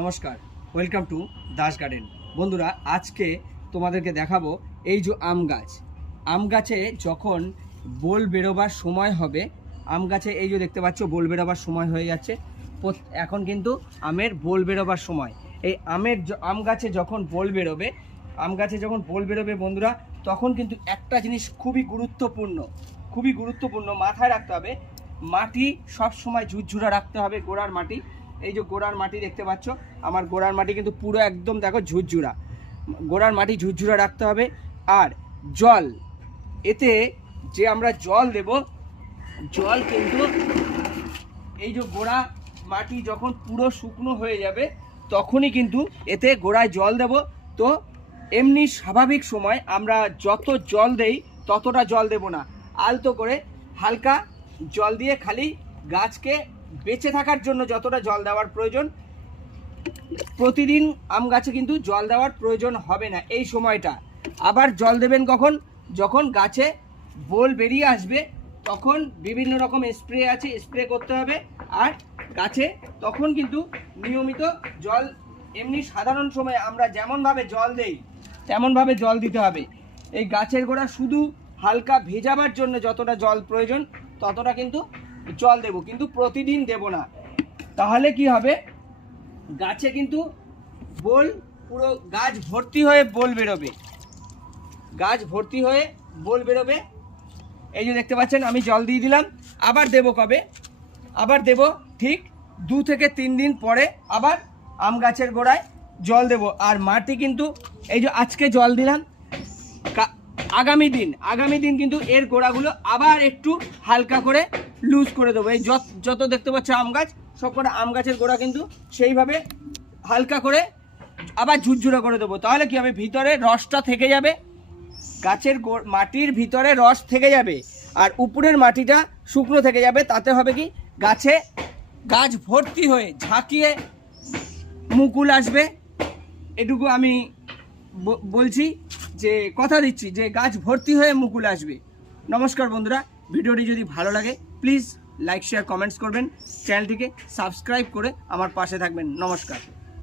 নমস্কার, welcome to Das garden. বন্ধুরা, আজকে তোমাদেরকে দেখাবো এই যে আম গাছে যখন বোল বেরোবার সময় হবে, আম গাছে এই যে দেখতে পাচ্ছ বোল বেরোবার সময় হয়ে যাচ্ছে। এখন কিন্তু আমের বোল বেরোবার সময়। এই আম গাছে যখন বোল বেরোবে বন্ধুরা, তখন কিন্তু একটা জিনিস খুবই গুরুত্বপূর্ণ মাথায় রাখতে হবে। মাটি সব সময় ঝুরঝুরা রাখতে হবে। গোড়ার মাটি, এই যে গোড়ার মাটি দেখতে পাচ্ছ, আমার গোড়ার মাটি কিন্তু পুরো একদম দেখো ঝুরঝুরা। গোড়ার মাটি ঝুরঝুরা রাখতে হবে। আর জল, এতে যে আমরা জল দেব, জল কিন্তু এই যে গোড়া মাটি যখন পুরো শুকনো হয়ে যাবে তখনই কিন্তু এতে গোড়ায় জল দেব। তো এমনি স্বাভাবিক সময় আমরা যত জল দেই ততটা জল দেব না, আলতো করে হালকা জল দিয়ে খালি গাছকে বেঁচে থাকার জন্য যতটা জল দেওয়ার প্রয়োজন। প্রতিদিন আম গাছে কিন্তু জল দেওয়ার প্রয়োজন হবে না এই সময়টা। আবার জল দেবেন কখন? যখন গাছে বোল বেরিয়ে আসবে তখন বিভিন্ন রকম স্প্রে আছে, স্প্রে করতে হবে। আর গাছে তখন কিন্তু নিয়মিত জল, এমনি সাধারণ সময়ে আমরা যেমনভাবে জল দেই তেমনভাবে জল দিতে হবে। এই গাছের গোড়া শুধু হালকা ভেজাবার জন্য যতটা জল প্রয়োজন ততটা কিন্তু জল দেব, কিন্তু প্রতিদিন দেব না। তাহলে কি হবে, গাছে কিন্তু বোল, পুরো গাছ ভর্তি হয়ে বোল বেরোবে। এই যে দেখতে পাচ্ছেন আমি জল দিয়ে দিলাম। আবার দেব কবে? আবার দেব ঠিক 2 থেকে 3 দিন পরে আবার আম গাছের গোড়ায় জল দেব। আর মাটি কিন্তু এই যে আজকে জল দিলাম, আগামী দিন কিন্তু এর গোড়াগুলো আবার একটু হালকা করে লুজ করে দেবো। এই যত দেখতে পাচ্ছ আম গাছ, সব কটা আম গাছের গোড়া কিন্তু সেইভাবে হালকা করে আবার ঝুরঝুরে করে দেবো। তাহলে কি হবে, ভিতরে রসটা থেকে যাবে, গাছের মাটির ভিতরে রস থেকে যাবে আর উপরের মাটিটা শুকনো থেকে যাবে। তাতে হবে কি, গাছ ভর্তি হয়ে ঝাঁকিয়ে মুকুল আসবে। এটুকু আমি বলছি, যে কথা দিচ্ছি যে গাছ ভর্তি হয়ে মুকুল আসবে। নমস্কার বন্ধুরা, ভিডিওটি যদি ভালো লাগে প্লিজ লাইক, শেয়ার, কমেন্টস করবেন। চ্যানেলটিকে সাবস্ক্রাইব করে আমার পাশে থাকবেন। নমস্কার।